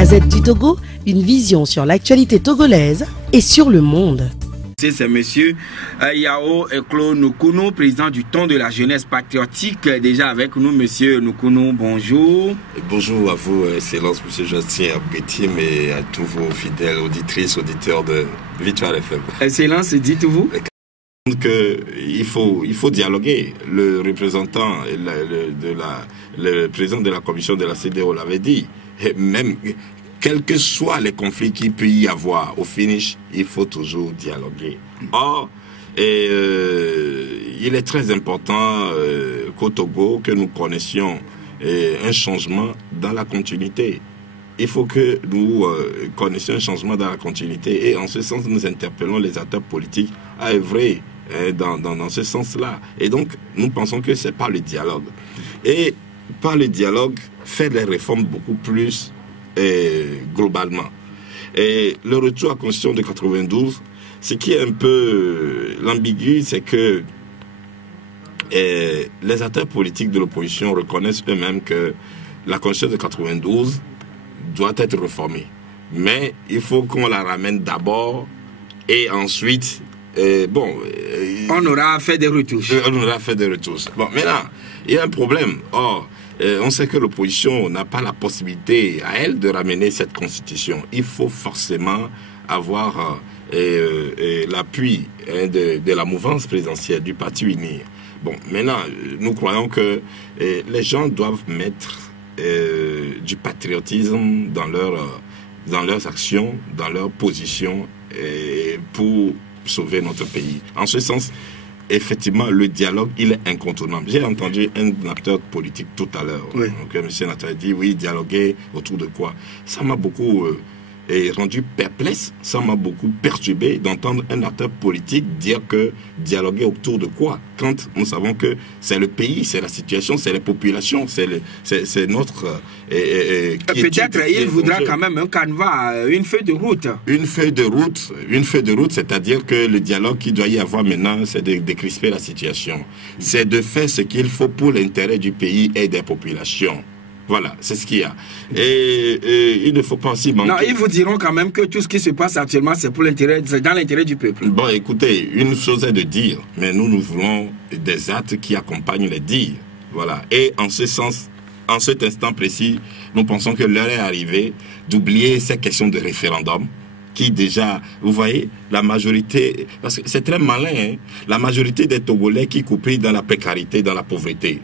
Gazette du Togo, une vision sur l'actualité togolaise et sur le monde. C'est monsieur Yao Eklo Nukunu, président du Ton de la jeunesse patriotique. Déjà avec nous, monsieur Nukunu, bonjour. Bonjour à vous, Excellence, monsieur Justin Abgetim, et à tous vos fidèles auditrices, auditeurs de Victoire FM. Excellence, dites-vous qu'il faut dialoguer. Le représentant, le président de la commission de la CEDEAO l'avait dit. Et même quels que soient les conflits qu'il peut y avoir, au finish, il faut toujours dialoguer. Or, il est très important qu'au Togo, que nous connaissions un changement dans la continuité. Il faut que nous connaissions un changement dans la continuité, et en ce sens, nous interpellons les acteurs politiques à œuvrer dans ce sens-là. Et donc, nous pensons que c'est par le dialogue. Et par le dialogue, faire des réformes beaucoup plus globalement. Et le retour à la Constitution de 92, ce qui est un peu l'ambigu, c'est que les acteurs politiques de l'opposition reconnaissent eux-mêmes que la Constitution de 92 doit être réformée. Mais il faut qu'on la ramène d'abord et ensuite, on aura fait des retouches. On aura fait des retouches. Bon, maintenant, il y a un problème. Or, on sait que l'opposition n'a pas la possibilité à elle de ramener cette constitution. Il faut forcément avoir l'appui de la mouvance présidentielle, du Parti Unir. Bon, maintenant, nous croyons que les gens doivent mettre du patriotisme dans leurs actions, dans leurs positions, pour sauver notre pays. En ce sens, effectivement, le dialogue, il est incontournable. J'ai entendu un acteur politique tout à l'heure. Oui. Donc, M. Natal dit, oui, dialoguer autour de quoi? Ça m'a beaucoup rendu perplexe, ça m'a beaucoup perturbé d'entendre un acteur politique dire que dialoguer autour de quoi? Quand nous savons que c'est le pays, c'est la situation, c'est les populations, c'est notre... Peut-être il voudra quand même un canevas, une feuille de route. Une feuille de route, c'est-à-dire que le dialogue qu'il doit y avoir maintenant, c'est de décrisper la situation. C'est de faire ce qu'il faut pour l'intérêt du pays et des populations. Voilà, c'est ce qu'il y a. Et il ne faut pas aussi manquer... Non, ils vous diront quand même que tout ce qui se passe actuellement, c'est dans l'intérêt du peuple. Bon, écoutez, une chose est de dire, mais nous voulons des actes qui accompagnent les dires. Voilà. Et en ce sens, en cet instant précis, nous pensons que l'heure est arrivée d'oublier ces questions de référendum qui déjà, vous voyez, la majorité... Parce que c'est très malin, hein, la majorité des Togolais qui coupent dans la précarité, dans la pauvreté.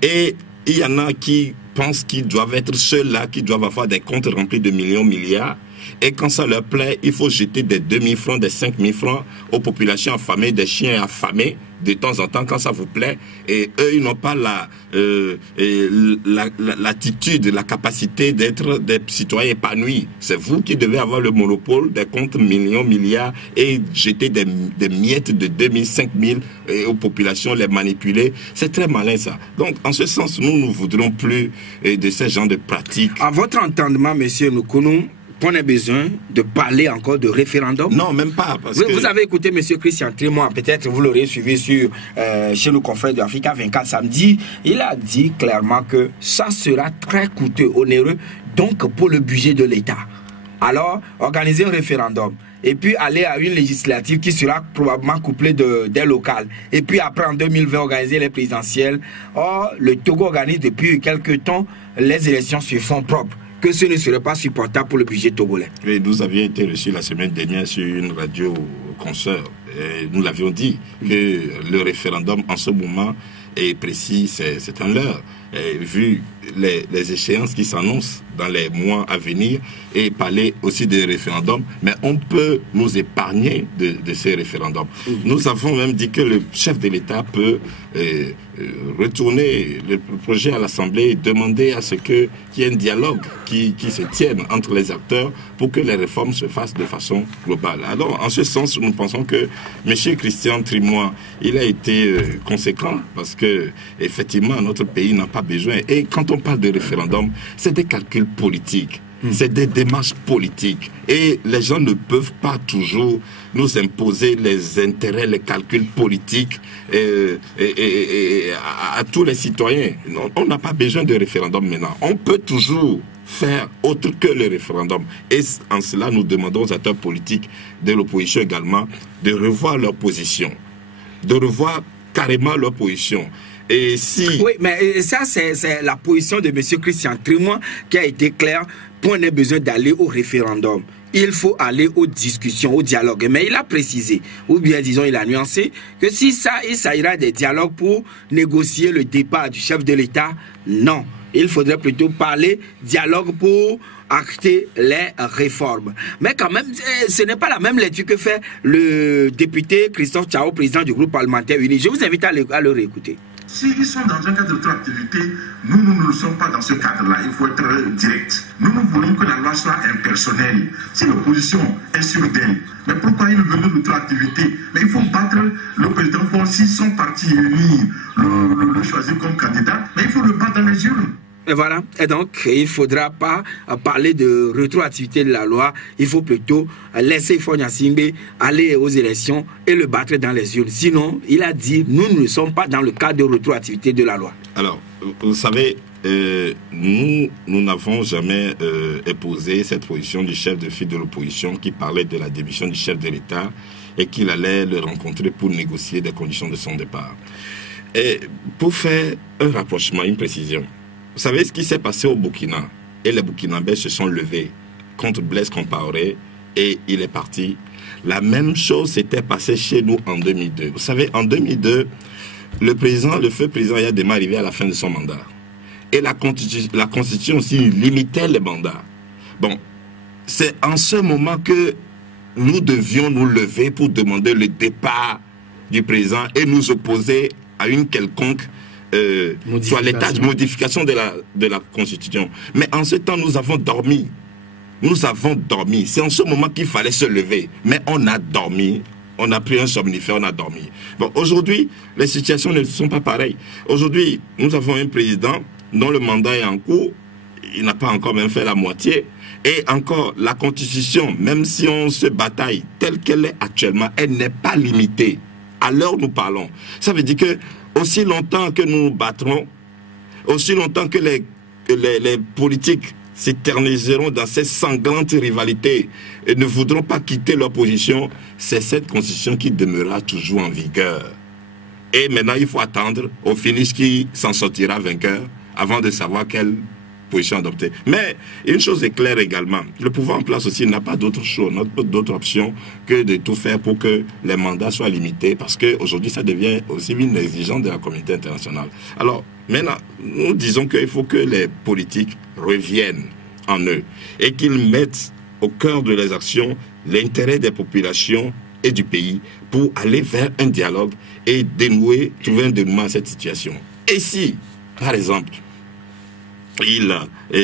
Et il y en a qui pensent qu'ils doivent être ceux-là, qui doivent avoir des comptes remplis de millions, milliards. Et quand ça leur plaît, il faut jeter des 2000 francs, des 5000 francs aux populations affamées, des chiens affamés, de temps en temps, quand ça vous plaît. Et eux, ils n'ont pas l'attitude, la capacité d'être des citoyens épanouis. C'est vous qui devez avoir le monopole des comptes millions, milliards et jeter des miettes de 2000, 5000 aux populations, les manipuler. C'est très malin, ça. Donc, en ce sens, nous ne voudrons plus de ce genre de pratiques. À votre entendement, monsieur Nukunu, on a besoin de parler encore de référendum? Non, même pas. Vous avez écouté M. Christian Trémois, peut-être vous l'aurez suivi chez nos confrères de Africa 24 samedi. Il a dit clairement que ça sera très coûteux, onéreux, donc pour le budget de l'État. Alors, organiser un référendum et puis aller à une législative qui sera probablement couplée des locales. Et puis après, en 2020, organiser les présidentielles. Or, le Togo organise depuis quelques temps les élections sur fonds propres, que ce ne serait pas supportable pour le budget togolais. Et nous avions été reçus la semaine dernière sur une radio consoeur. Et nous l'avions dit que le référendum en ce moment est précis, c'est un leurre. Vu les échéances qui s'annoncent dans les mois à venir, et parler aussi des référendums, mais on peut nous épargner de ces référendums. Nous avons même dit que le chef de l'État peut retourner le projet à l'Assemblée et demander à ce qu'il y ait un dialogue qui se tienne entre les acteurs pour que les réformes se fassent de façon globale. Alors, en ce sens, nous pensons que M. Christian Trémois, il a été conséquent parce que, effectivement, notre pays n'a pas besoin. Et quand on parle de référendum, c'est des calculs politiques. C'est des démarches politiques. Et les gens ne peuvent pas toujours nous imposer les intérêts, les calculs politiques à tous les citoyens. On n'a pas besoin de référendum maintenant. On peut toujours faire autre que le référendum. Et en cela, nous demandons aux acteurs politiques de l'opposition également de revoir leur position, de revoir carrément leur position. Et si... Oui, mais ça, c'est la position de M. Christian Trémois qui a été claire. Point n'est besoin d'aller au référendum. Il faut aller aux discussions, au dialogue. Mais il a précisé, ou bien disons, il a nuancé, que si ça, il s'agira des dialogues pour négocier le départ du chef de l'État, non. Il faudrait plutôt parler dialogue pour acter les réformes. Mais quand même, ce n'est pas la même lecture que fait le député Christophe Tchao, président du groupe parlementaire uni. Je vous invite à le réécouter. S'ils sont dans un cadre de rétroactivité, nous ne sommes pas dans ce cadre-là. Il faut être direct. Nous voulons que la loi soit impersonnelle. Si l'opposition est sûre d'elle, mais pourquoi ils veulent une rétroactivité? Mais il faut battre le président fort. S'ils sont partis unis, le choisir comme candidat, mais il faut le battre dans les urnes. Et voilà, et donc il ne faudra pas parler de rétroactivité de la loi, il faut plutôt laisser Fonya Simbe aller aux élections et le battre dans les urnes. Sinon, il a dit, nous ne sommes pas dans le cadre de rétroactivité de la loi. Alors, vous savez, nous n'avons jamais épousé cette position du chef de file de l'opposition qui parlait de la démission du chef de l'État et qu'il allait le rencontrer pour négocier des conditions de son départ. Et pour faire un rapprochement, une précision, vous savez ce qui s'est passé au Burkina, et les Burkinabés se sont levés contre Blaise Compaoré et il est parti. La même chose s'était passée chez nous en 2002. Vous savez, en 2002, le feu président Yadema arrivé à la fin de son mandat. Et la Constitution aussi limitait les mandats. Bon, c'est en ce moment que nous devions nous lever pour demander le départ du président et nous opposer à une quelconque modification de la Constitution. Mais en ce temps, nous avons dormi. Nous avons dormi. C'est en ce moment qu'il fallait se lever. Mais on a dormi. On a pris un somnifère, on a dormi. Bon, aujourd'hui, les situations ne sont pas pareilles. Aujourd'hui, nous avons un président dont le mandat est en cours. Il n'a pas encore même fait la moitié. Et encore, la Constitution, même si on se bataille telle qu'elle est actuellement, elle n'est pas limitée. À l'heure où nous parlons. Ça veut dire que aussi longtemps que nous nous battrons, aussi longtemps que les politiques s'éterniseront dans ces sanglantes rivalités et ne voudront pas quitter leur position, c'est cette constitution qui demeurera toujours en vigueur. Et maintenant, il faut attendre au finish qui s'en sortira vainqueur avant de savoir quelle position adopter. Mais une chose est claire également, le pouvoir en place aussi n'a pas d'autre chose, d'autre option que de tout faire pour que les mandats soient limités, parce qu'aujourd'hui, ça devient aussi une exigence de la communauté internationale. Alors, maintenant, nous disons qu'il faut que les politiques reviennent en eux et qu'ils mettent au cœur de leurs actions l'intérêt des populations et du pays pour aller vers un dialogue et trouver un dénouement à cette situation. Et si, par exemple,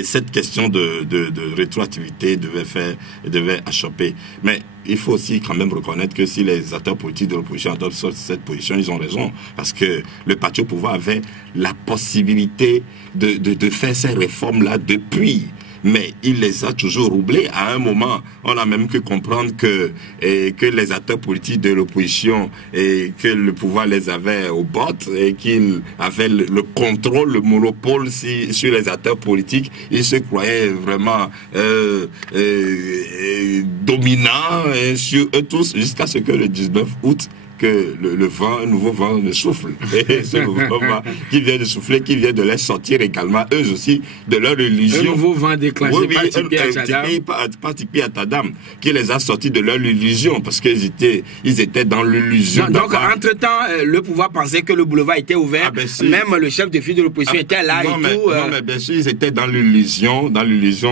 cette question de rétroactivité devait achopper. Mais il faut aussi quand même reconnaître que si les acteurs politiques de l'opposition adoptent cette position, ils ont raison. Parce que le parti au pouvoir avait la possibilité de faire ces réformes-là depuis. Mais il les a toujours roublés. À un moment, on a même que comprendre que les acteurs politiques de l'opposition et que le pouvoir les avait au bottes et qu'ils avaient le contrôle, le monopole sur les acteurs politiques. Ils se croyaient vraiment dominants sur eux tous jusqu'à ce que le 19 août, que un nouveau vent ne souffle. Et ce nouveau vent qui vient de souffler, qui vient de les sortir également, eux aussi, de leur illusion. Un nouveau vent déclenché par Tipi Atadam, qui les a sortis de leur illusion, parce qu'ils étaient dans l'illusion. Donc, entre-temps, le pouvoir pensait que le boulevard était ouvert. Même le chef de file de l'opposition était là Non, mais bien sûr, ils étaient dans l'illusion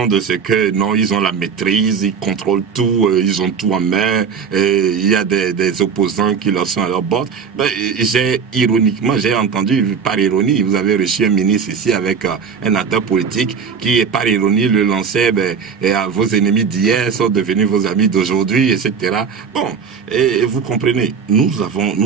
de ce que, non, ils ont la maîtrise, ils contrôlent tout, ils ont tout en main, et il y a des opposants qui leur sont à leur bord. Ben, ironiquement, j'ai entendu, par ironie, vous avez reçu un ministre ici avec un acteur politique qui, par ironie, le lançait, vos ennemis d'hier sont devenus vos amis d'aujourd'hui, etc. Bon, et vous comprenez, nous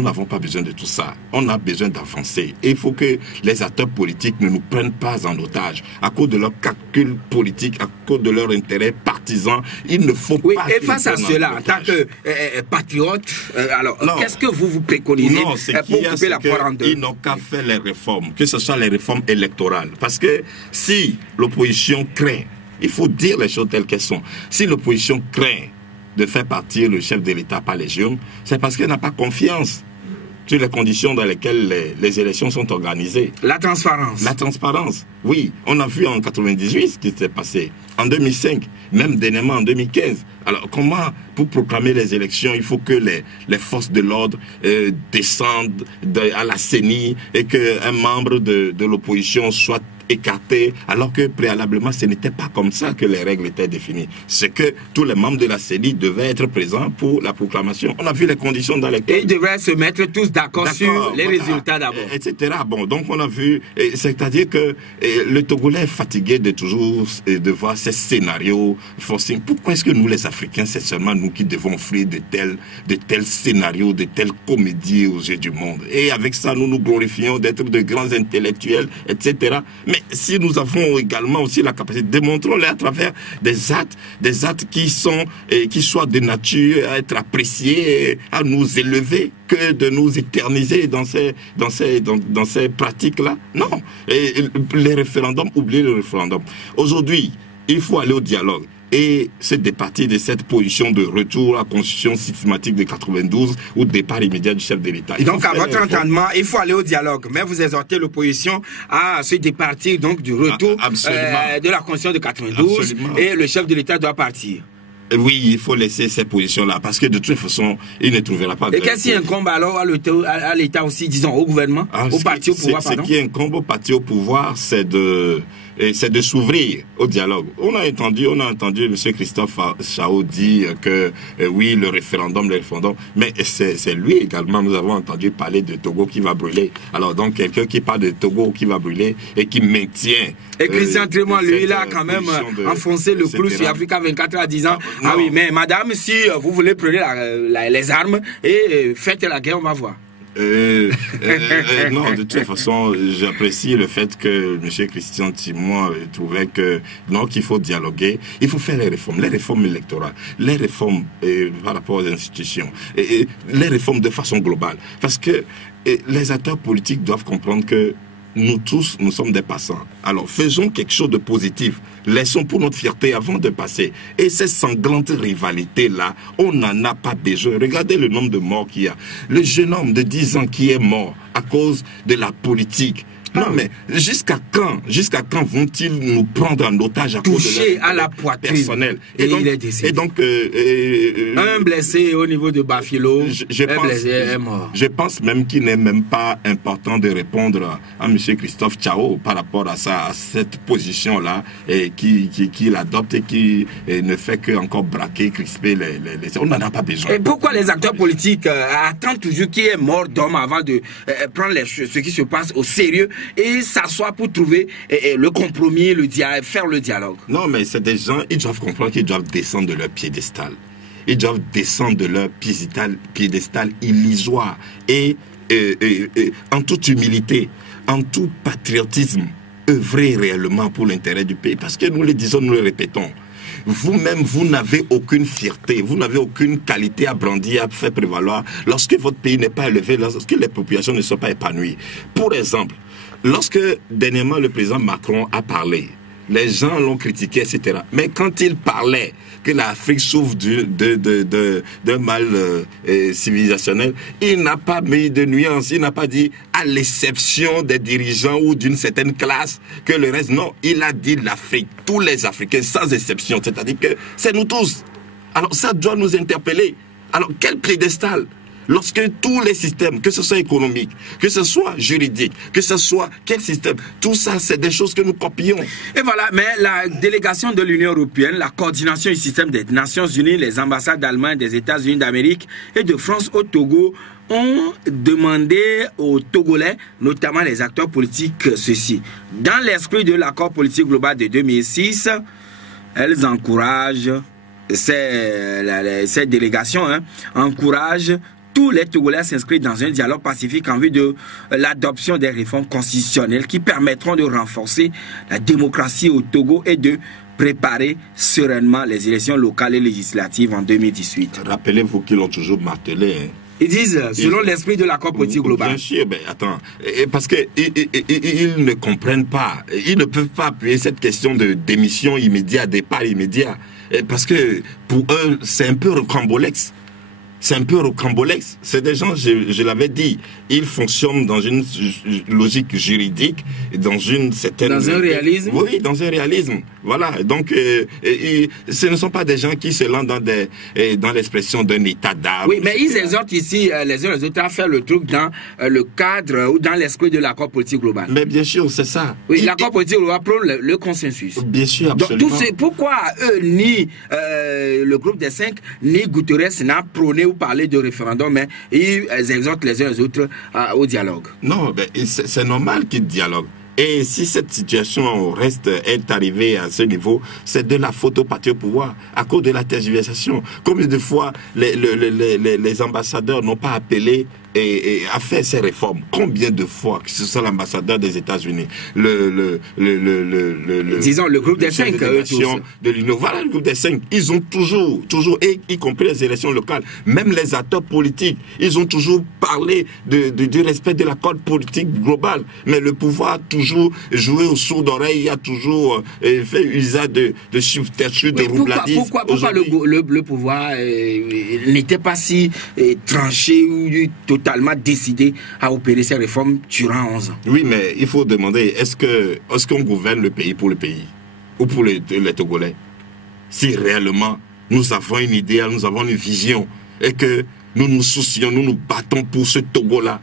n'avons pas besoin de tout ça. On a besoin d'avancer. Et il faut que les acteurs politiques ne nous prennent pas en otage à cause de leurs calculs politiques, à cause de leurs intérêts partisans. Il ne faut pas... Et face à cela, en tant que patriote, alors qu'est-ce que vous préconisez pour couper la poire en deux? Ils n'ont qu'à faire les réformes, que ce soit les réformes électorales. Parce que si l'opposition craint, il faut dire les choses telles qu'elles sont, si l'opposition craint de faire partir le chef de l'État par les urnes, c'est parce qu'elle n'a pas confiance sur les conditions dans lesquelles les élections sont organisées. La transparence. La transparence, oui. On a vu en 98 ce qui s'est passé. En 2005, même dernièrement en 2015. Alors comment, pour proclamer les élections, il faut que les forces de l'ordre descendent à la CENI et qu'un membre de l'opposition soit écarté, alors que préalablement ce n'était pas comme ça que les règles étaient définies. C'est que tous les membres de la CENI devaient être présents pour la proclamation. On a vu les conditions dans lesquelles... Et ils devraient se mettre tous d'accord sur les résultats d'abord. Etc. Bon, donc on a vu, c'est-à-dire que le Togolais est fatigué de toujours de voir ces scénarios forcing. Pourquoi est-ce que nous les Africains, c'est seulement nous qui devons offrir de tels scénarios, de telles comédies aux yeux du monde? Et avec ça, nous nous glorifions d'être de grands intellectuels, etc. Mais si nous avons également aussi la capacité, démontrons-les à travers des actes qui soient de nature à être appréciés, à nous élever, que de nous éterniser dans ces pratiques-là. Non. Et les référendums, oubliez le référendum. Aujourd'hui, il faut aller au dialogue. Et c'est départir de cette position de retour à la constitution systématique de 92 ou départ immédiat du chef de l'État. Donc, à votre entendement, il faut aller au dialogue. Mais vous exhortez l'opposition à se départir donc du retour de la constitution de 92. Absolument. Et le chef de l'État doit partir. Oui, il faut laisser ces positions-là, parce que de toute façon, il ne trouvera pas... Et qu'est-ce qui incombe alors à l'État aussi, disons, au gouvernement, au parti au pouvoir, pardon? Ce qui incombe au parti au pouvoir, c'est de s'ouvrir au dialogue. On a entendu M. Christophe Chao dire que oui, le référendum, mais c'est lui également, nous avons entendu parler de Togo qui va brûler. Alors donc, quelqu'un qui parle de Togo qui va brûler et qui maintient... Et Christian Trémois, lui, il a quand même enfoncé le clou sur Africa 24 en disant « Ah oui, mais madame, si vous voulez prendre les armes et faites la guerre, on va voir. » Non, de toute façon, j'apprécie le fait que M. Christian Timoin trouvait qu'il faut dialoguer, il faut faire les réformes électorales, les réformes par rapport aux institutions, et les réformes de façon globale. Parce que les acteurs politiques doivent comprendre que nous tous, nous sommes des passants. Alors, faisons quelque chose de positif. Laissons pour notre fierté avant de passer. Et ces sanglantes rivalités-là, on n'en a pas besoin. Regardez le nombre de morts qu'il y a. Le jeune homme de 10 ans qui est mort à cause de la politique. Non, mais jusqu'à quand vont-ils nous prendre en otage à cause de leur à la poitrine personnel? Et donc, il est décédé. Et donc, un blessé au niveau de Bafilo, un blessé est mort. Je pense même qu'il n'est même pas important de répondre à M. Christophe Chao par rapport à cette position-là, qu'il adopte et qui ne fait que encore braquer, crisper les... On n'en a pas besoin. Et pourquoi les acteurs politiques attendent toujours qu'il y ait mort d'homme avant de prendre ce qui se passe au sérieux et s'asseoir pour trouver le compromis, faire le dialogue? Non, mais c'est des gens, ils doivent comprendre qu'ils doivent descendre de leur piédestal. Ils doivent descendre de leur piédestal illusoire et en toute humilité, en tout patriotisme, œuvrer réellement pour l'intérêt du pays. Parce que nous le disons, nous le répétons. Vous-même, vous n'avez aucune fierté, vous n'avez aucune qualité à brandir, à faire prévaloir lorsque votre pays n'est pas élevé, lorsque les populations ne sont pas épanouies. Pour exemple, lorsque dernièrement le président Macron a parlé, les gens l'ont critiqué, etc. Mais quand il parlait que l'Afrique souffre d'un mal civilisationnel, il n'a pas mis de nuance, il n'a pas dit à l'exception des dirigeants ou d'une certaine classe que le reste. Non, il a dit l'Afrique, tous les Africains sans exception, c'est-à-dire que c'est nous tous. Alors ça doit nous interpeller. Alors quel piédestal? Lorsque tous les systèmes, que ce soit économique, que ce soit juridique, que ce soit quel système, tout ça, c'est des choses que nous copions. Et voilà, mais la délégation de l'Union européenne, la coordination du système des Nations Unies, les ambassades d'Allemagne, des États-Unis d'Amérique et de France au Togo ont demandé aux Togolais, notamment les acteurs politiques, ceci. Dans l'esprit de l'accord politique global de 2006, elles encouragent, ces délégations encouragent tous les Togolais à s'inscrire dans un dialogue pacifique en vue de l'adoption des réformes constitutionnelles qui permettront de renforcer la démocratie au Togo et de préparer sereinement les élections locales et législatives en 2018. Rappelez-vous qu'ils l'ont toujours martelé. Ils disent, selon l'esprit de l'accord politique global. Bien sûr, mais attends, parce qu'ils ne comprennent pas, ils ne peuvent pas appuyer cette question de démission immédiate, départ immédiat, parce que pour eux, c'est un peu rocambolex. C'est un peu rocambolex. C'est des gens, je l'avais dit, ils fonctionnent dans une logique juridique, dans une certaine... Dans un réalisme. Oui, dans un réalisme. Voilà. Donc, ce ne sont pas des gens qui se lancent dans l'expression d'un état d'âme. Oui, mais ils exhortent ici les uns les autres à faire le truc dans le cadre ou dans l'esprit de l'accord politique global. Mais bien sûr, c'est ça. Oui, l'accord politique global prône le consensus. Bien sûr, absolument. Donc, pourquoi eux, ni le groupe des 5, ni Guterres n'a prôné ou parlé de référendum, mais ils exhortent les uns les autres au dialogue. Non, c'est normal qu'ils dialoguent. Et si cette situation est arrivée à ce niveau, c'est de la faute au parti au pouvoir, à cause de la tergiversation. Combien de fois les ambassadeurs n'ont pas appelé et a fait ces réformes? Combien de fois, que ce soit l'ambassadeur des États-Unis, disons le groupe des 5 de l'Union, voilà le groupe des 5, ils ont toujours, et y compris les élections locales, même les acteurs politiques, ils ont toujours parlé du respect de l'accord politique global, mais le pouvoir a toujours joué au sourd d'oreille, il a toujours fait usage de subterfuges, de roubladisme. Pourquoi le pouvoir n'était pas si tranché ou totalement décidé à opérer ces réformes durant 11 ans? Oui, mais il faut demander, est-ce qu'on gouverne le pays pour le pays ou pour les Togolais? Si réellement nous avons une idée, nous avons une vision et que nous nous soucions, nous nous battons pour ce Togo-là,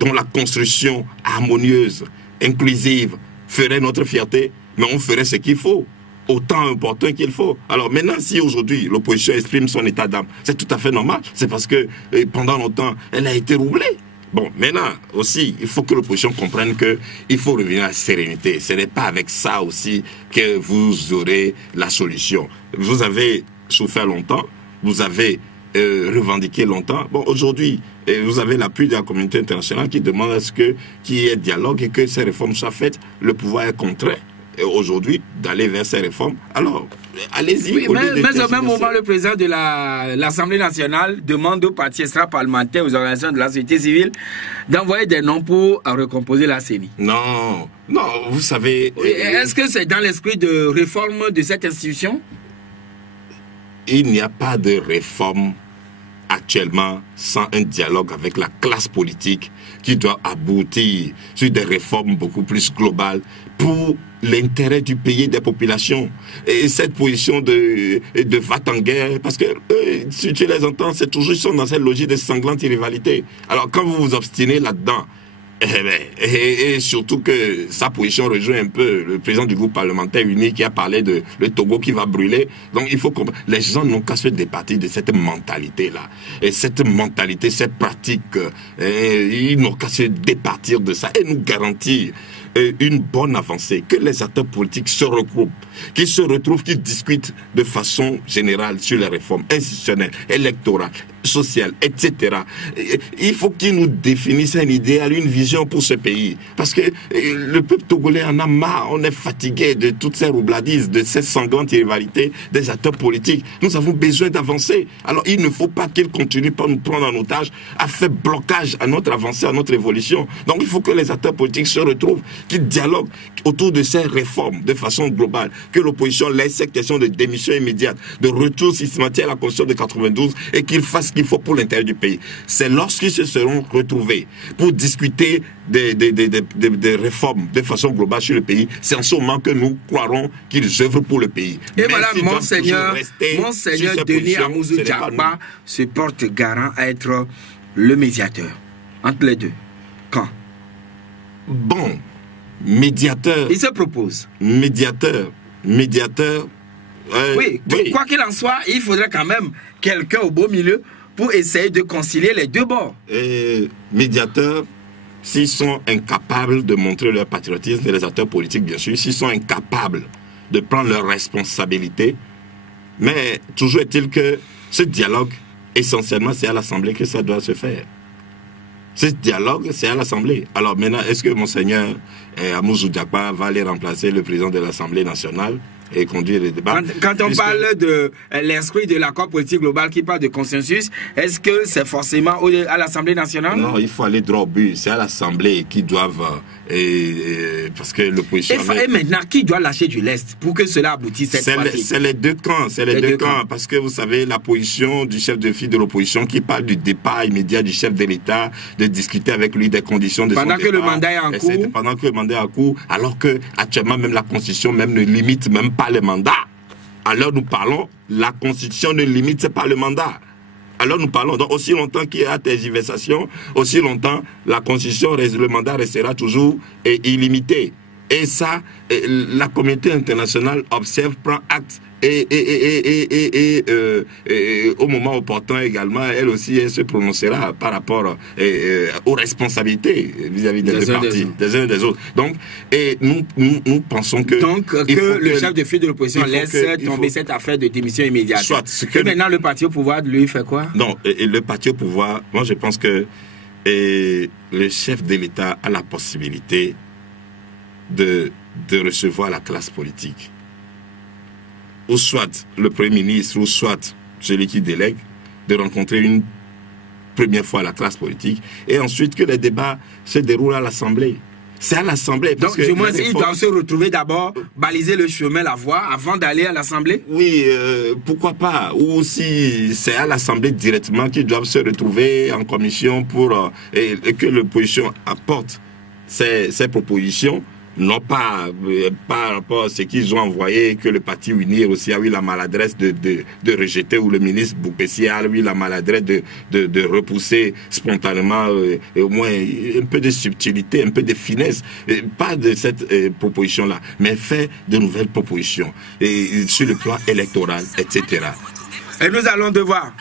dont la construction harmonieuse, inclusive, ferait notre fierté, mais on ferait ce qu'il faut, autant important qu'il faut. Alors maintenant, si aujourd'hui l'opposition exprime son état d'âme, c'est tout à fait normal. C'est parce que pendant longtemps, elle a été roublée. Bon, maintenant aussi, il faut que l'opposition comprenne qu'il faut revenir à la sérénité. Ce n'est pas avec ça aussi que vous aurez la solution. Vous avez souffert longtemps, vous avez revendiqué longtemps. Bon, aujourd'hui, vous avez l'appui de la communauté internationale qui demande à ce qu'il y ait dialogue et que ces réformes soient faites. Le pouvoir est contraint aujourd'hui d'aller vers ces réformes. Alors, allez-y. Oui, mais au même moment, le président de l'Assemblée nationale demande aux partis extra-parlementaires, aux organisations de la société civile, d'envoyer des noms pour recomposer la CENI. Non, vous savez... Est-ce que c'est dans l'esprit de réforme de cette institution? Il n'y a pas de réforme actuellement sans un dialogue avec la classe politique qui doit aboutir sur des réformes beaucoup plus globales pour l'intérêt du pays et des populations. Et cette position de va en guerre, parce que si tu les entends, c'est toujours, ils sont dans cette logique de sanglante rivalité. Alors quand vous vous obstinez là-dedans, et surtout que sa position rejoint un peu le président du groupe parlementaire uni qui a parlé de le Togo qui va brûler. Donc il faut que les gens n'ont qu'à se départir de cette mentalité-là. Et cette mentalité, cette pratique, ils n'ont qu'à se départir de ça et nous garantir une bonne avancée, que les acteurs politiques se regroupent, qu'ils se retrouvent, qu'ils discutent de façon générale sur les réformes institutionnelles, électorales, sociales, etc. Il faut qu'ils nous définissent un idéal, une vision pour ce pays. Parce que le peuple togolais en a marre, on est fatigué de toutes ces roubladises, de ces sanglantes rivalités des acteurs politiques. Nous avons besoin d'avancer. Alors il ne faut pas qu'ils continuent par nous prendre en otage, à faire blocage à notre avancée, à notre évolution. Donc il faut que les acteurs politiques se retrouvent, qu'ils dialoguent autour de ces réformes de façon globale, que l'opposition laisse cette question de démission immédiate, de retour systématique à la Constitution de 92 et qu'ils fassent ce qu'il faut pour l'intérêt du pays. C'est lorsqu'ils se seront retrouvés pour discuter des réformes de façon globale sur le pays, c'est en ce moment que nous croirons qu'ils œuvrent pour le pays. Et voilà, Monseigneur Denis Amouzou Diakba se porte garant à être le médiateur entre les deux. Quand? Bon, médiateur. Il se propose. Médiateur. Oui, quoi qu'il en soit, il faudrait quand même quelqu'un au beau milieu pour essayer de concilier les deux bords. Et médiateurs, s'ils sont incapables de montrer leur patriotisme, et les acteurs politiques, bien sûr, s'ils sont incapables de prendre leurs responsabilités, mais toujours est-il que ce dialogue, essentiellement, c'est à l'Assemblée que ça doit se faire. Ce dialogue, c'est à l'Assemblée. Alors maintenant, est-ce que Monseigneur Amouzou Diakpa va aller remplacer le président de l'Assemblée nationale et conduire les débats? Quand on parle de l'esprit de l'accord politique global qui parle de consensus, est-ce que c'est forcément à l'Assemblée nationale? Non, il faut aller droit au but. C'est à l'Assemblée qui doivent... parce que l'opposition... Et maintenant, qui doit lâcher du lest pour que cela aboutisse cette fois-ci? C'est les deux camps. C'est les deux camps. Parce que vous savez, la position du chef de file de l'opposition qui parle du départ immédiat du chef de l'État, de discuter avec lui des conditions de son départ. Pendant que le mandat est en cours. Pendant que le mandat est en cours, alors que actuellement même la Constitution même ne limite même pas le mandat. Alors nous parlons, la Constitution ne limite pas le mandat. Alors nous parlons, donc aussi longtemps qu'il y a tergiversation, aussi longtemps la Constitution, le mandat restera toujours illimité. Et ça, la communauté internationale observe, prend acte et au moment opportun également, elle aussi, elle se prononcera par rapport aux responsabilités vis-à-vis des partis, des uns et des autres. Donc, et nous pensons que... Donc, que le chef de file de l'opposition laisse tomber cette affaire de démission immédiate. Soit, et maintenant, le parti au pouvoir, lui, fait quoi? Non, le parti au pouvoir, moi je pense que le chef de l'État a la possibilité de recevoir la classe politique. Ou soit le Premier ministre, ou soit celui qui délègue, de rencontrer une première fois la classe politique, et ensuite que les débats se déroulent à l'Assemblée. C'est à l'Assemblée. Donc, du moins, ils doivent se retrouver d'abord, baliser le chemin, la voie, avant d'aller à l'Assemblée? Oui, pourquoi pas. Ou si c'est à l'Assemblée directement qu'ils doivent se retrouver en commission pour que l'opposition apporte ses propositions. Non pas par rapport à ce qu'ils ont envoyé, que le parti Unir aussi a eu la maladresse de rejeter, ou le ministre Boupessi a eu la maladresse de repousser spontanément, au moins un peu de subtilité, un peu de finesse, pas de cette proposition-là, mais fait de nouvelles propositions, et sur le plan électoral, etc. Et nous allons devoir...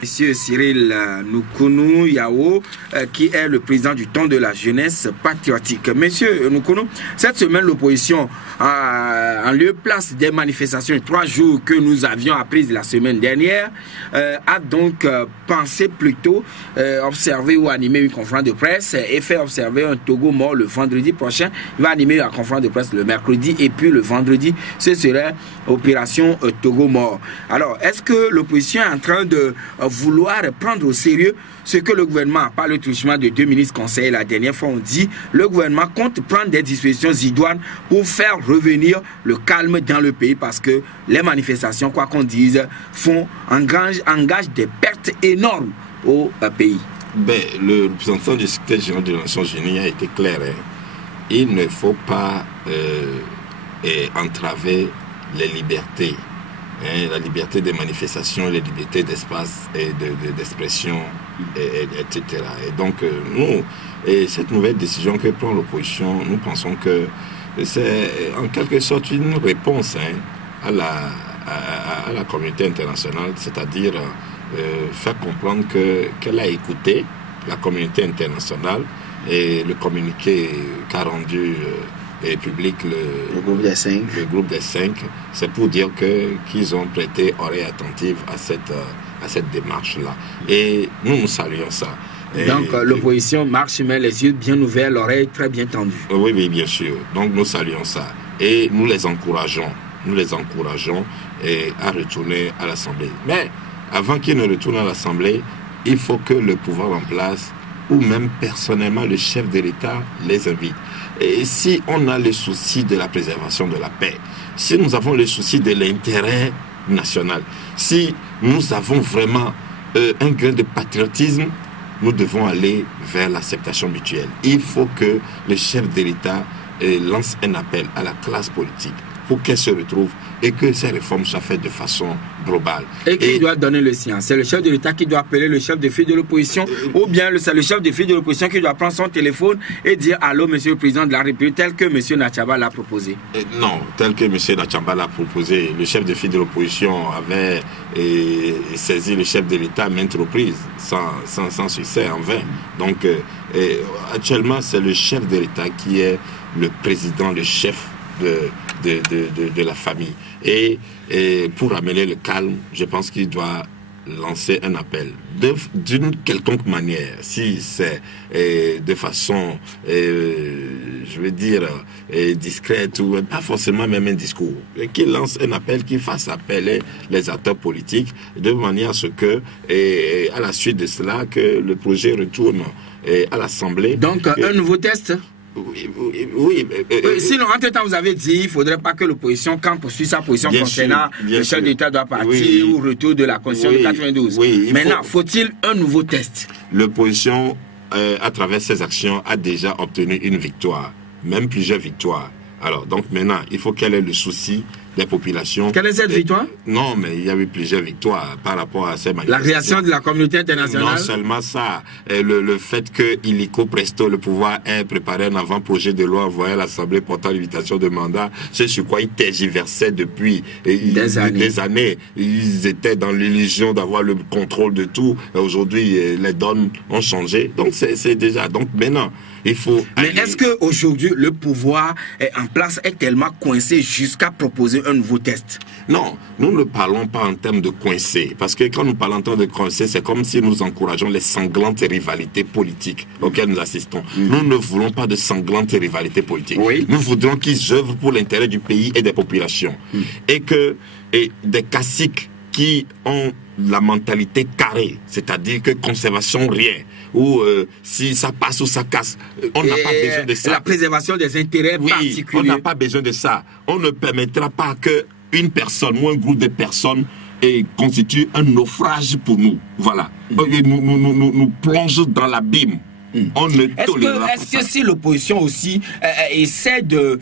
Monsieur Cyril Noukounou Yao, qui est le président du Temps de la jeunesse patriotique. Monsieur Noukounou, cette semaine, l'opposition, en lieu place des manifestations, 3 jours que nous avions apprises la semaine dernière, a donc pensé plutôt observer ou animer une conférence de presse et faire observer un Togo mort le vendredi prochain. Il va animer la conférence de presse le mercredi, et puis le vendredi, ce serait opération Togo mort. Alors, est-ce que l'opposition est en train de vouloir prendre au sérieux ce que le gouvernement, par le truchement de 2 ministres conseillers la dernière fois, ont dit? Le gouvernement compte prendre des dispositions idoines pour faire revenir le calme dans le pays, parce que les manifestations, quoi qu'on dise, engagent des pertes énormes au pays. Ben, le représentant du secrétaire général des Nations Unies a été clair. Il ne faut pas entraver les libertés. La liberté des manifestations, les libertés d'espace et d'expression, etc. Et donc, nous, cette nouvelle décision que prend l'opposition, nous pensons que c'est en quelque sorte une réponse à la communauté internationale, c'est-à-dire faire comprendre qu'elle a écouté la communauté internationale, et le communiqué qu'a rendu public le groupe des 5, c'est pour dire qu'ils ont prêté oreille attentive à cette démarche-là. Et nous saluons ça. Donc l'opposition marche, mais les yeux bien ouverts, l'oreille très bien tendue. Oui, bien sûr. Donc nous saluons ça. Et nous les encourageons à retourner à l'Assemblée. Mais avant qu'ils ne retournent à l'Assemblée, il faut que le pouvoir en place, ou même personnellement le chef de l'État, les invite. Et si on a le souci de la préservation de la paix, si nous avons le souci de l'intérêt national, si nous avons vraiment un grain de patriotisme, nous devons aller vers l'acceptation mutuelle. Il faut que le chef de l'État lance un appel à la classe politique. pour qu'elle se retrouve et que ces réformes soient faites de façon globale. Et qui doit donner le sien? C'est le chef de l'État qui doit appeler le chef de file de l'opposition, ou bien c'est le chef de file de l'opposition qui doit prendre son téléphone et dire allô, monsieur le président de la République, tel que monsieur Nachaba l'a proposé? Non, tel que monsieur Nachaba l'a proposé. Le chef de file de l'opposition avait saisi le chef de l'État à maintes reprises, sans succès, en vain. Donc, actuellement, c'est le chef de l'État qui est le président, le chef de la famille. Et pour amener le calme, je pense qu'il doit lancer un appel d'une quelconque manière, si c'est de façon, je veux dire, discrète ou pas forcément même un discours, qu'il lance un appel, qu'il fasse appeler les acteurs politiques de manière à ce que, à la suite de cela, que le projet retourne à l'Assemblée. Donc, un nouveau test? Oui. Sinon, entre-temps, vous avez dit qu'il ne faudrait pas que l'opposition, quand poursuit sa position concernant le chef d'État doit partir ou retour de la Constitution de 92. Maintenant, faut-il un nouveau test? L'opposition, à travers ses actions, a déjà obtenu une victoire, même plusieurs victoires. Alors, donc maintenant, il faut qu'elle ait le souci des populations. Quelle est cette victoire? Non, mais il y a eu plusieurs victoires par rapport à ces manifestations. La réaction de la communauté internationale? Non seulement ça, le fait que illico presto, le pouvoir ait préparé un avant-projet de loi envoyé à l'Assemblée portant limitation de mandat, c'est sur quoi ils tergiversaient depuis des années. Ils étaient dans l'illusion d'avoir le contrôle de tout. Aujourd'hui, les donnes ont changé. Donc, c'est déjà... Donc, maintenant, il faut... Mais est-ce qu'aujourd'hui, le pouvoir est en place, est tellement coincé jusqu'à proposer un nouveau test? Non, nous ne parlons pas en termes de coincé. Parce que quand nous parlons en termes de coincé, c'est comme si nous encourageons les sanglantes rivalités politiques auxquelles nous assistons. Nous ne voulons pas de sanglantes rivalités politiques. Nous voudrons qu'ils œuvrent pour l'intérêt du pays et des populations. Et des caciques qui ont la mentalité carrée, c'est-à-dire que conservation rien, ou si ça passe ou ça casse, on n'a pas besoin de ça. La préservation des intérêts particuliers. On n'a pas besoin de ça. On ne permettra pas qu'une personne ou un groupe de personnes constitue un naufrage pour nous. Voilà. Nous plonge dans l'abîme. On ne tolérera pas. Est-ce que si l'opposition aussi essaie de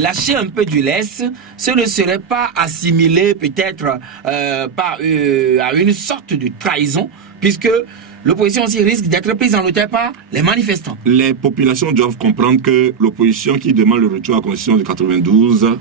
lâcher un peu du lest, ce ne serait pas assimilé peut-être à une sorte de trahison, puisque l'opposition aussi risque d'être prise en otage par les manifestants? Les populations doivent comprendre que l'opposition qui demande le retour à la Constitution de 92,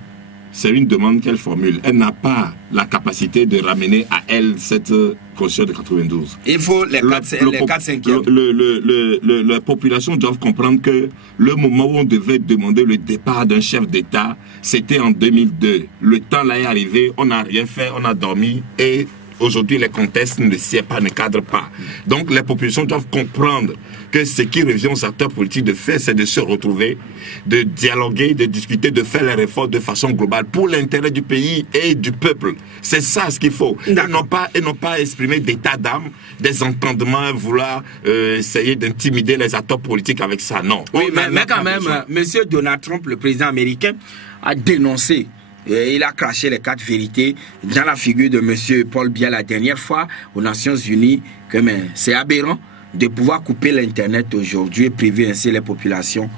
c'est une demande qu'elle formule. Elle n'a pas la capacité de ramener à elle cette Constitution de 92. Il faut les 4/5e. Les populations doivent comprendre que le moment où on devait demander le départ d'un chef d'État, c'était en 2002. Le temps là est arrivé, on n'a rien fait, on a dormi et aujourd'hui les contextes ne sied pas, ne cadrent pas. Donc les populations doivent comprendre que ce qui revient aux acteurs politiques de faire, c'est de se retrouver, de dialoguer, de discuter, de faire les réformes de façon globale pour l'intérêt du pays et du peuple. C'est ça ce qu'il faut. Et non pas exprimer d'état d'âme, des entendements, vouloir essayer d'intimider les acteurs politiques avec ça. Non. Oui, mais quand même, M. Donald Trump, le président américain, a dénoncé. Il a craché les 4 vérités dans la figure de M. Paul Biya la dernière fois aux Nations Unies, que c'est aberrant de pouvoir couper l'Internet aujourd'hui et priver ainsi les populations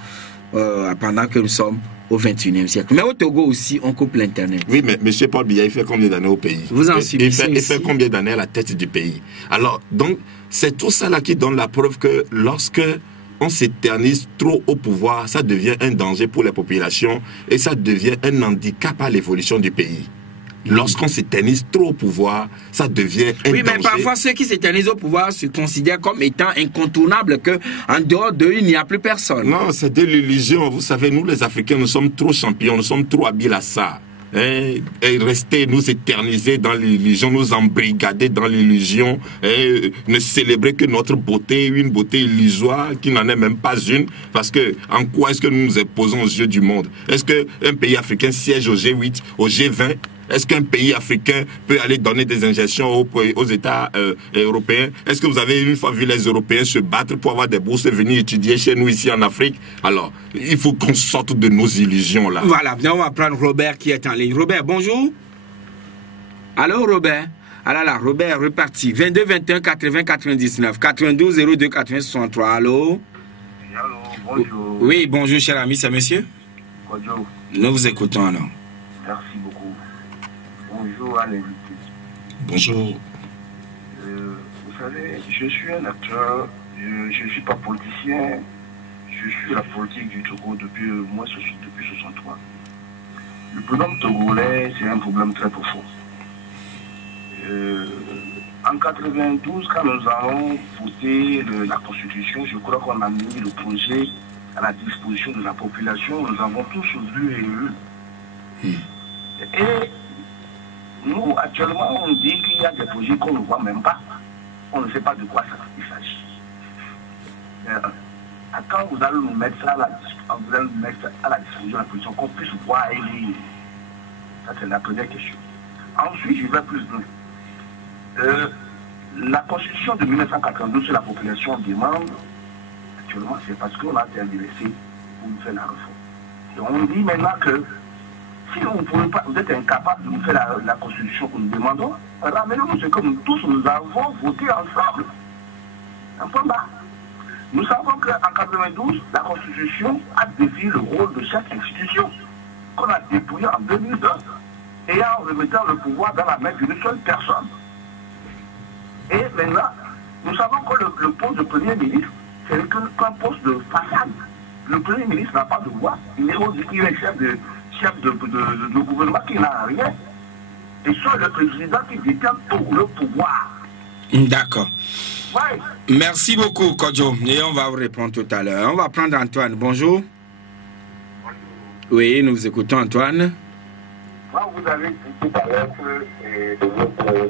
pendant que nous sommes au 21e siècle. Mais au Togo aussi, on coupe l'Internet. Oui, mais M. Paul Biya, il fait combien d'années au pays? Vous en subissez il fait combien d'années à la tête du pays? Alors, donc, c'est tout ça là qui donne la preuve que lorsque on s'éternise trop au pouvoir, ça devient un danger pour les populations et ça devient un handicap à l'évolution du pays. Lorsqu'on s'éternise trop au pouvoir, ça devient un danger. Oui, mais parfois ceux qui s'éternisent au pouvoir se considèrent comme étant incontournables, qu'en dehors d'eux, il n'y a plus personne. Non, c'est de l'illusion. Vous savez, nous les Africains, nous sommes trop champions, nous sommes trop habiles à ça. Et rester nous éterniser dans l'illusion, nous embrigader dans l'illusion, ne célébrer que notre beauté, une beauté illusoire qui n'en est même pas une, parce que en quoi est-ce que nous nous imposons aux yeux du monde? Est-ce qu'un pays africain siège au G8, au G20? Est-ce qu'un pays africain peut aller donner des injections aux États européens? Est-ce que vous avez une fois vu les Européens se battre pour avoir des bourses et venir étudier chez nous ici en Afrique? Alors, il faut qu'on sorte de nos illusions là. Voilà, bien, on va prendre Robert qui est en ligne. Robert, bonjour. Allô, Robert? Ah là, Robert reparti. 22 21 80 99 92 02 80 63. Allô? Allô, bonjour. Oui, bonjour, cher ami, c'est monsieur? Kodjo. Nous vous écoutons alors. Merci beaucoup. Bonjour à l'invité. Bonjour. Vous savez, je suis un acteur, je ne suis pas politicien, je suis la politique du Togo depuis 63. Le problème togolais, c'est un problème très profond. En 92, quand nous avons voté la Constitution, je crois qu'on a mis le projet à la disposition de la population. Nous avons tous vu et eu. Et nous, actuellement, on dit qu'il y a des projets qu'on ne voit même pas. On ne sait pas de quoi il s'agit. Quand vous allez nous mettre ça à la disposition de la population, qu'on puisse voir et lire. Ça, c'est la première question. Ensuite, je vais plus loin. La constitution de 1992 sur la population demande, actuellement, c'est parce qu'on a été intéressé pour nous faire la réforme. Et on dit maintenant que si vous, vous êtes incapable de nous faire la constitution que nous demandons, ramenez-nous ce que nous tous nous avons voté ensemble. Un point bas. Nous savons qu'en 92, la constitution a défini le rôle de chaque institution qu'on a dépouillé en 2002 et en remettant le pouvoir dans la main d'une seule personne. Et maintenant, nous savons que le poste de Premier ministre, c'est qu'un poste de façade. Le Premier ministre n'a pas de voix. Il est chef de gouvernement qui n'a rien. Et soit le président qui détient tout le pouvoir. D'accord. Ouais. Merci beaucoup, Kodjo. Et on va vous répondre tout à l'heure. On va prendre Antoine. Bonjour. Oui, nous vous écoutons, Antoine. Moi, vous avez dit tout à l'heure que votre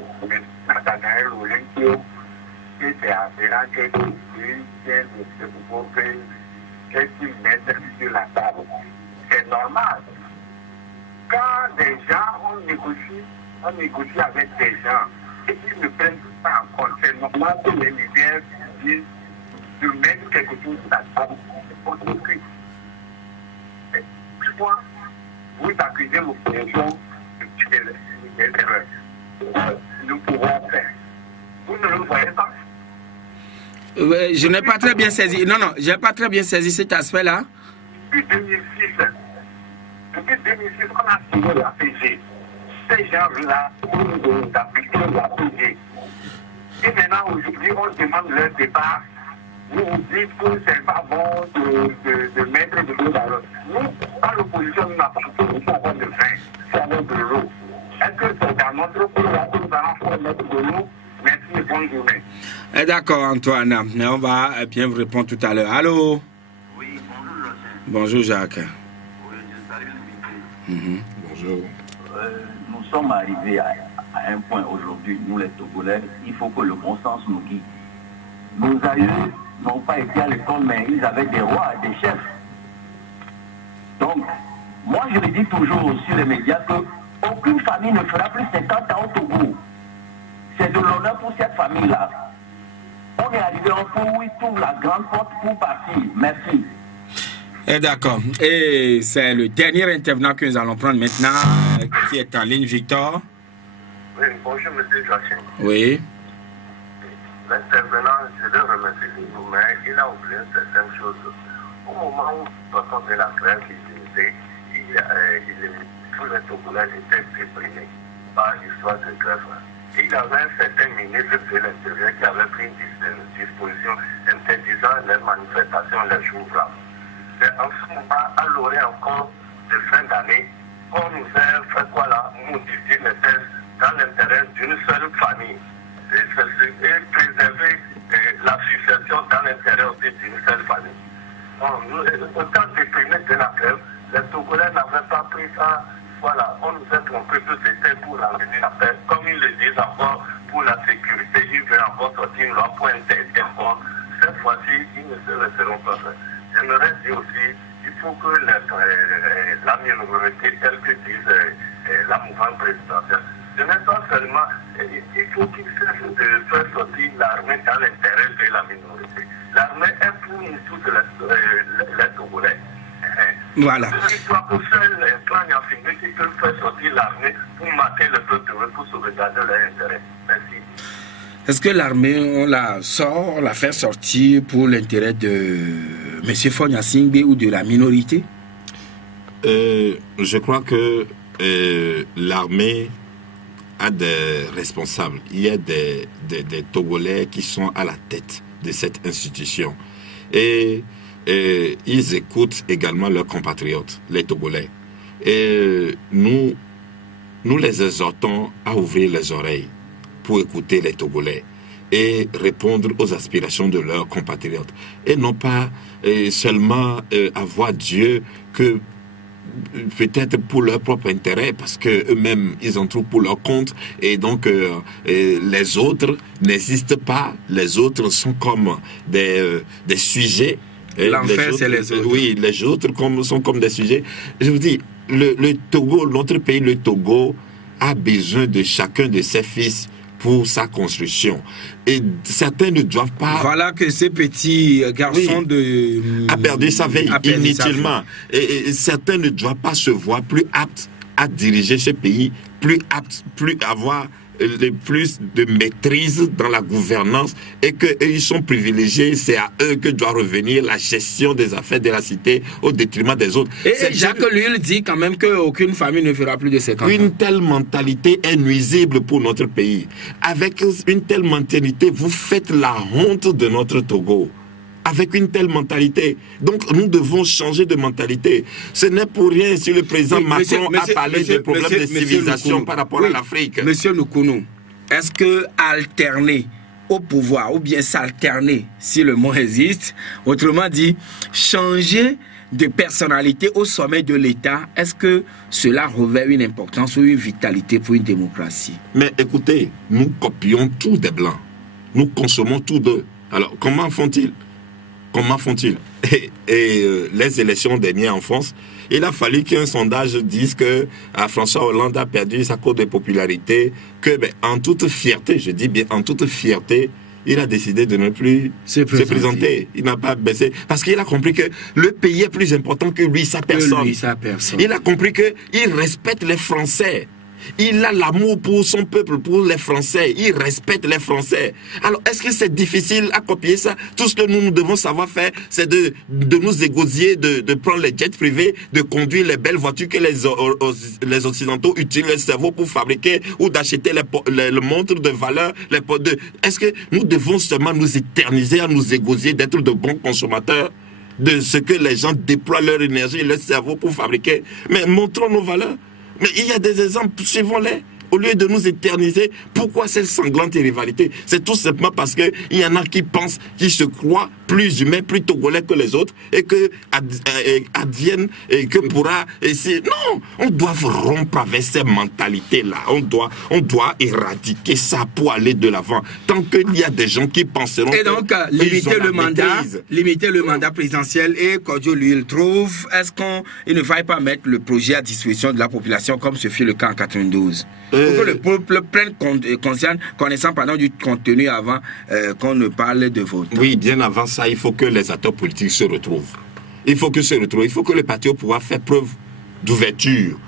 Nathanaël Olympio, qui était aberrant, qu'est-ce qu'il met sur la table. C'est normal. Quand des gens, on négocie avec des gens, et qu'ils ne prennent pas en compte, c'est normal que les leaders disent de mettre quelque chose sur la table. Pourquoi vous accusez l'opposition de tuer les erreurs? Nous pouvons faire. Vous ne le voyez pas? Je n'ai pas très bien saisi. Non, je n'ai pas très bien saisi cet aspect-là. Depuis 2006, on a signé la PG. Ces gens-là ont d'appliquer la PG. Et maintenant, aujourd'hui, on demande leur départ. Vous vous dites que c'est pas bon de mettre de l'eau dans l'eau. Nous, dans l'opposition, nous n'avons pas de pouvoir de vin, c'est avec de l'eau. Est-ce que c'est dans notre pouvoir que nous allons mettre de l'eau? Merci et bonne journée. D'accord, Antoine. Mais on va bien vous répondre tout à l'heure. Allô? Oui, bonjour, José. Bonjour, Jacques. Oui, je salue l'invité. Bonjour. Nous sommes arrivés à un point aujourd'hui, nous les Togolais, il faut que le bon sens nous guide. Nos aïeux n'ont pas été à l'école, mais ils avaient des rois et des chefs. Donc, moi je le dis toujours sur les médias que aucune famille ne fera plus 50 ans au Togo. C'est de l'honneur pour cette famille-là. On est arrivé en point où ils trouvent la grande porte pour partir. Merci. D'accord. Et c'est le dernier intervenant que nous allons prendre maintenant, qui est en ligne, Victor. Oui, bonjour, monsieur Joachim. Oui. L'intervenant, je le remercie de vous, mais il a oublié certaines choses. Au moment où nous sortons de la grève d'unité, tous les Togolais étaient déprimés par l'histoire de grève. Et il y avait un certain ministre de l'Intérieur qui avait pris une disposition interdisant les manifestations les jours ouvrables. C'est en ce moment, à l'orée encore de fin d'année, on nous a fait quoi là, modifier les tests dans l'intérêt d'une seule famille. Et préserver la succession dans l'intérêt aussi d'une seule famille. Autant déprimés de la grève, les Togolais n'avaient pas pris ça. Voilà, on nous a trompé que c'était pour ramener la paix. Comme ils le disent encore, pour la sécurité, ils veulent encore sortir une loi pour interdire encore. Cette fois-ci, ils ne se laisseront pas faire. J'aimerais dire aussi, il faut que la minorité, telle que disent la mouvance présidentielle, ce n'est pas seulement, il faut qu'ils cessent de faire sortir l'armée dans l'intérêt de la minorité. L'armée est pour nous tous les Togolais. Voilà. L'histoire pour seul les plans affinés qui peuvent faire sortir l'armée pour mater le peuple, pour sauvegarder leurs intérêts. Merci. Est-ce que l'armée, on la fait sortir pour l'intérêt de M. Fogna Singbe ou de la minorité? Je crois que l'armée a des responsables. Il y a des Togolais qui sont à la tête de cette institution. Et ils écoutent également leurs compatriotes, les Togolais. Et nous les exhortons à ouvrir les oreilles pour écouter les Togolais et répondre aux aspirations de leurs compatriotes. Et non pas seulement avoir Dieu que peut-être pour leur propre intérêt, parce qu'eux-mêmes, ils en trouvent pour leur compte, et donc les autres n'existent pas. Les autres sont comme des sujets. L'enfer, c'est les autres. Oui, les autres sont comme des sujets. Je vous dis, le Togo, notre pays, le Togo, a besoin de chacun de ses fils pour sa construction. Et certains ne doivent pas... Voilà que ces petits garçons a perdu sa vie inutilement. Et certains ne doivent pas se voir plus aptes à diriger ce pays, plus aptes, plus avoir plus de maîtrise dans la gouvernance, et qu'ils sont privilégiés, c'est à eux que doit revenir la gestion des affaires de la cité au détriment des autres. Et Jacques Lul dit quand même qu'aucune famille ne fera plus de 50 ans. Une telle mentalité est nuisible pour notre pays. Avec une telle mentalité, vous faites la honte de notre Togo. Avec une telle mentalité. Donc, nous devons changer de mentalité. Ce n'est pour rien si le président Macron a parlé de problèmes de civilisation par rapport à l'Afrique. Monsieur Nkonou, est-ce que alterner au pouvoir, ou bien s'alterner, si le mot existe, autrement dit, changer de personnalité au sommet de l'État, est-ce que cela revêt une importance ou une vitalité pour une démocratie? Mais écoutez, nous copions tout des Blancs. Nous consommons tout d'eux. Alors, comment font-ils? Comment font-ils? Les élections dernières en France, il a fallu qu'un sondage dise que François Hollande a perdu sa cote de popularité, que en toute fierté, je dis bien en toute fierté, il a décidé de ne plus se présenter. Il n'a pas baissé. Parce qu'il a compris que le pays est plus important que lui, sa personne. Il a compris qu'il respecte les Français. Il a l'amour pour son peuple, pour les Français. Il respecte les Français. Alors, est-ce que c'est difficile à copier ça? Tout ce que nous devons savoir faire, c'est de nous égosier, de prendre les jets privés, de conduire les belles voitures que les Occidentaux utilisent le cerveau pour fabriquer, ou d'acheter les montres de valeur. Est-ce que nous devons seulement nous éterniser à nous égosier d'être de bons consommateurs de ce que les gens déploient leur énergie et leur cerveau pour fabriquer? Mais montrons nos valeurs. Mais il y a des exemples, suivons-les. Au lieu de nous éterniser, pourquoi cette sanglante rivalité? C'est tout simplement parce qu'il y en a qui pensent, qui se croient plus humains, plus togolais que les autres, et que adviennent, et que pourra essayer. Non, on doit rompre avec ces mentalités-là. On doit éradiquer ça pour aller de l'avant. Tant qu'il y a des gens qui penseront. Et donc, limiter le mandat présidentiel, et Kojo lui il trouve, est-ce qu'il ne faille pas mettre le projet à disposition de la population comme ce fut le cas en 92? Pour que le peuple prenne connaissance du contenu avant qu'on ne parle de vote. Oui, bien avant ça, il faut que les acteurs politiques se retrouvent. Il faut que le parti au pouvoir fasse preuve d'ouverture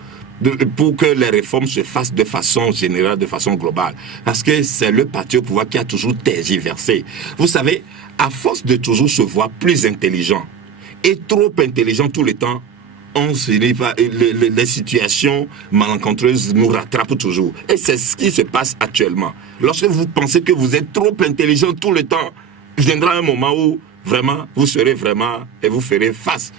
pour que les réformes se fassent de façon générale, de façon globale. Parce que c'est le parti au pouvoir qui a toujours tergiversé. Vous savez, à force de toujours se voir plus intelligent et trop intelligent tout le temps, les situations malencontreuses nous rattrapent toujours. Et c'est ce qui se passe actuellement. Lorsque vous pensez que vous êtes trop intelligent tout le temps, viendra un moment où vraiment, vous serez vraiment et vous ferez face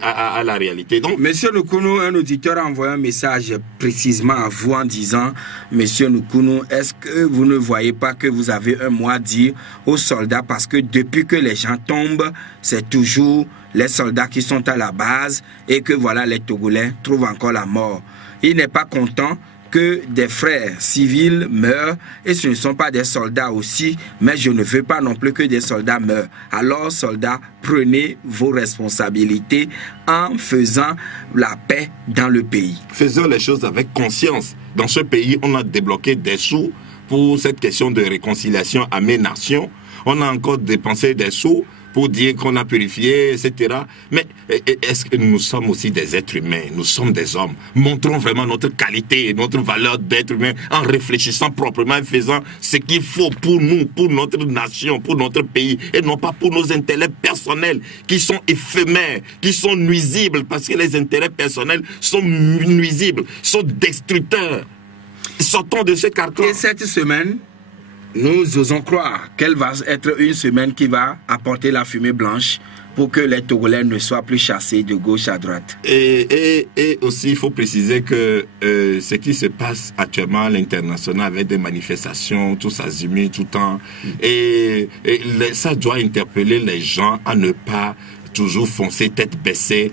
à la réalité. Donc, Monsieur Nkonou, un auditeur a envoyé un message précisément à vous en disant: Monsieur Nkonou, est-ce que vous ne voyez pas que vous avez un mot à dire aux soldats, parce que depuis que les gens tombent, c'est toujours les soldats qui sont à la base, et que voilà, les Togolais trouvent encore la mort. Il n'est pas content que des frères civils meurent, et ce ne sont pas des soldats aussi, mais je ne veux pas non plus que des soldats meurent. Alors, soldats, prenez vos responsabilités en faisant la paix dans le pays. Faisons les choses avec conscience. Dans ce pays, on a débloqué des sous pour cette question de réconciliation à mes nations. On a encore dépensé des sous pour dire qu'on a purifié, etc. Mais est-ce que nous sommes aussi des êtres humains? Nous sommes des hommes. Montrons vraiment notre qualité et notre valeur d'être humain en réfléchissant proprement et faisant ce qu'il faut pour nous, pour notre nation, pour notre pays, et non pas pour nos intérêts personnels qui sont éphémères, qui sont nuisibles, parce que les intérêts personnels sont nuisibles, sont destructeurs. Sortons de ce carcan. Et cette semaine, nous osons croire qu'elle va être une semaine qui va apporter la fumée blanche pour que les Togolais ne soient plus chassés de gauche à droite. Et aussi, il faut préciser que ce qui se passe actuellement à l'international avec des manifestations, tous azimuts, tout le temps, ça doit interpeller les gens à ne pas toujours foncer tête baissée.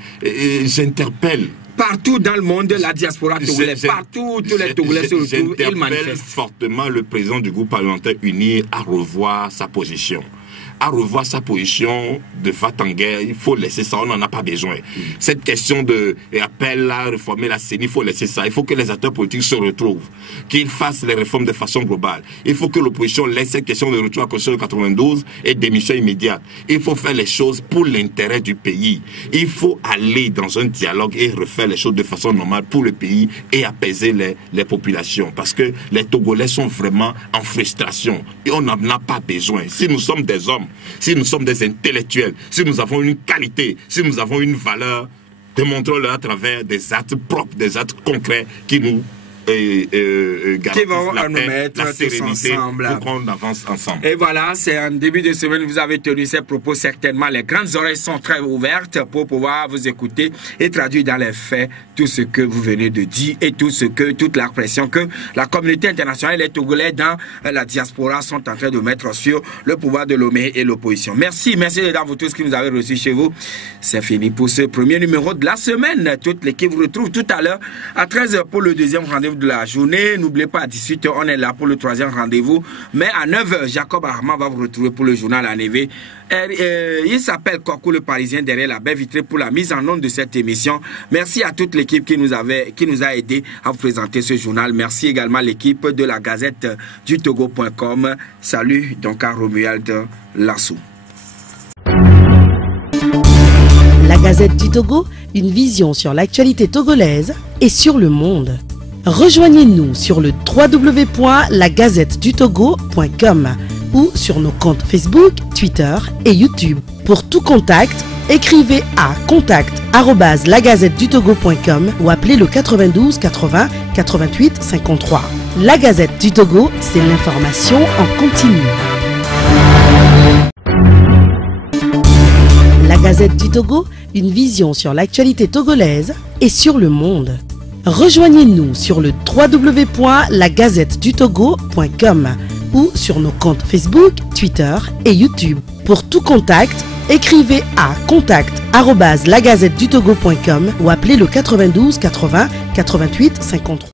J'interpelle. Partout dans le monde, la diaspora togolaise, partout, tous les Togolais se retrouvent, ils manifestent. Fortement le président du groupe parlementaire uni à revoir sa position. À revoir sa position de va-t-en-guerre, il faut laisser ça, on n'en a pas besoin. Cette question de appel à réformer la CENI, il faut laisser ça. Il faut que les acteurs politiques se retrouvent, qu'ils fassent les réformes de façon globale. Il faut que l'opposition laisse cette question de retour à la Constitution de 92 et démission immédiate. Il faut faire les choses pour l'intérêt du pays. Il faut aller dans un dialogue et refaire les choses de façon normale pour le pays et apaiser les populations. Parce que les Togolais sont vraiment en frustration et on n'en a pas besoin. Si nous sommes des hommes, si nous sommes des intellectuels, si nous avons une qualité, si nous avons une valeur, démontrons-le à travers des actes propres, des actes concrets qui nous garantissent la paix, mettre la sérénité, pour qu'on avance ensemble. Et voilà, c'est en début de semaine, vous avez tenu ces propos, certainement les grandes oreilles sont très ouvertes pour pouvoir vous écouter et traduire dans les faits tout ce que vous venez de dire et toute la pression que la communauté internationale et les Togolais dans la diaspora sont en train de mettre sur le pouvoir de Lomé et l'opposition. Merci dans vous tous qui nous avez reçus chez vous. C'est fini pour ce premier numéro de la semaine. Toute l'équipe vous retrouve tout à l'heure à 13h pour le deuxième rendez-vous de la journée. N'oubliez pas, à 18h, on est là pour le troisième rendez-vous. Mais à 9h, Jacob Armand va vous retrouver pour le journal à Névé. Il s'appelle Kokou le Parisien derrière la baie vitrée pour la mise en onde de cette émission. Merci à toute l'équipe qui nous a aidé à vous présenter ce journal. Merci également à l'équipe de la Gazette du Togo.com. Salut donc à Romuald Lassou. La Gazette du Togo, une vision sur l'actualité togolaise et sur le monde. Rejoignez-nous sur le www.lagazettedutogo.com ou sur nos comptes Facebook, Twitter et YouTube. Pour tout contact, écrivez à contact@lagazettedutogo.com ou appelez le 92 80 88 53. La Gazette du Togo, c'est l'information en continu. La Gazette du Togo, une vision sur l'actualité togolaise et sur le monde. Rejoignez-nous sur le www.lagazettedutogo.com ou sur nos comptes Facebook, Twitter et YouTube. Pour tout contact, écrivez à contact@lagazettedutogo.com ou appelez le 92 80 88 53.